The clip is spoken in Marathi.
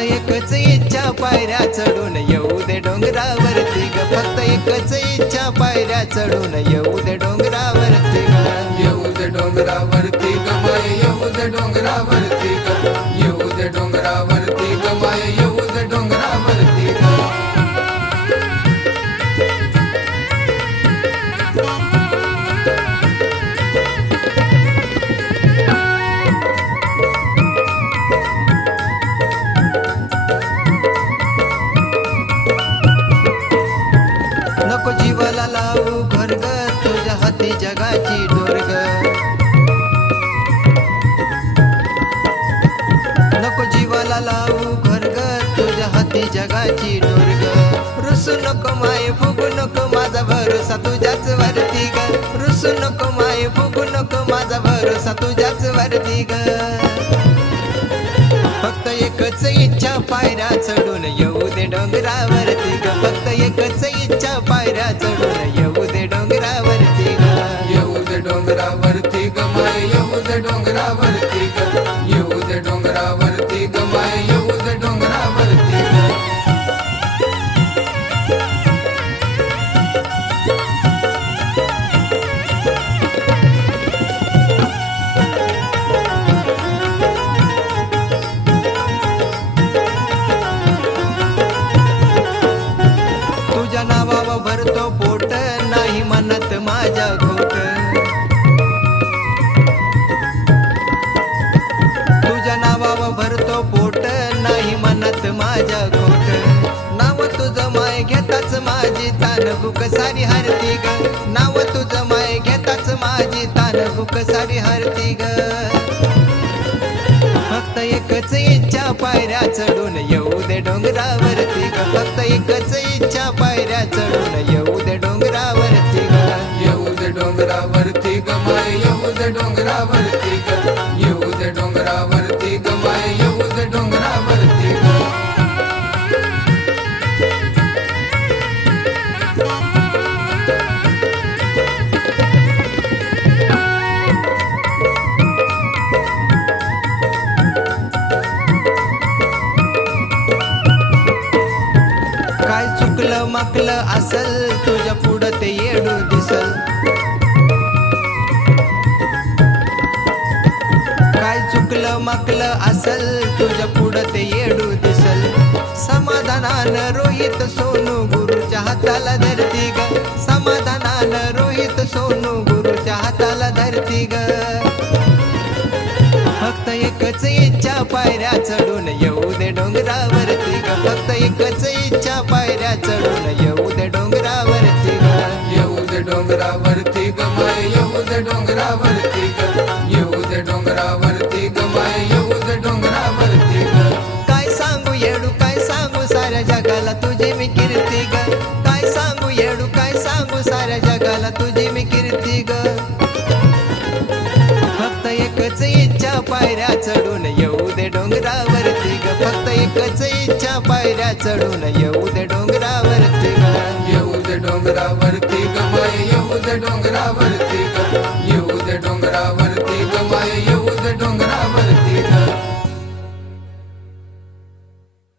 एकच इच्छा पायऱ्या चढून येऊ दे डोंगरावरती ग, फक्त एकच इच्छा पायऱ्या चढून येऊ दे डोंगरावरती ग, येऊ दे डोंगरावरती ग माय, येऊ दे डोंगरावरती ग, येऊ दे डोंगरावरती ग माय, येऊ दे डोंगरावरती ग. नको जीवाला लावू घर ग, तुझ्या हाती जगाची डोर ग. नको जीवाला लावू घर ग, तुझ्या हाती जगाची डोर ग. रुसू नको माय, फुगू नको माझा भरोसा तुझ्याच वरती ग, रुसू नको माय, फुगू नको माझा भरोसा तुझ्याच वरती ग. फक्त एकच इच्छा पायऱ्या चढून येऊ दे डोंगरावरती ग, फक्त एकच इच्छा पायऱ्या चढून येऊ दे डोंगरावरती ग, येऊ दे डोंगरावरती ग माय, येऊ दे डोंगरावरती ग, येऊ दे डोंगरावरती ग माय, येऊ दे डोंगरावरती ग. तुझ्या नावावर भरतो पोट, नाही म्हणत माझ्या खोट. तुझ्या नावावर भरतो पोट, नाही म्हणत माझ्या खोट. नाव तुझं माय घेताच माझी तान भूक सारी हरती ग, नाव तुझं माय घेताच माझी तान भूक सारी हरती ग. फक्त एकच इच्छा पायऱ्या चढून येऊ दे डोंगरावरती ग, फक्त एकच इच्छा पायऱ्या चढून येऊ दे डोंगरावरती ग, येऊ दे डोंगरावरती ग माय, येऊ दे डोंगरावरती ग, येऊ दे डोंगरावरती ग माय, येऊ दे डोंगरावरती ग. काय चुकलं माकलं असल तुझ्या पुढं ते येडू दिसल. काय चुकलं माकलं असल तुझ्या पुढं ते येडू दिसल. समाधानानं रोहित सोनू गुरुच्या हाताला धरती ग, समाधानानं रोहित सोनू गुरुच्या हाताला धरती ग. फक्त एकच इच्छा पायऱ्या चढून येऊ दे डोंगरावरती ग, फक्त एकच इच्छा पायऱ्या चढून येऊ दे डोंगरावरती ग, येऊ दे डोंगरावरती ग माय, येऊ दे डोंगरावरती ग, येऊ दे डोंगरावरती ग माय, येऊ दे डोंगरावरती ग. काय सांगू येडू काय सांगू साऱ्या जगाला तुझी मी कीर्ती ग, काय सांगू येडू काय सांगू साऱ्या जगाला तुझी मी कीर्ती ग. फक्त एकच इच्छा पायऱ्या चढून येऊ दे डोंगरावरती ग, फक्त एकच इच्छा पायऱ्या चढून येऊ दे डोंगरावरती ग, येऊ दे डोंगरावरती ग माय, येऊ दे डोंगरावरती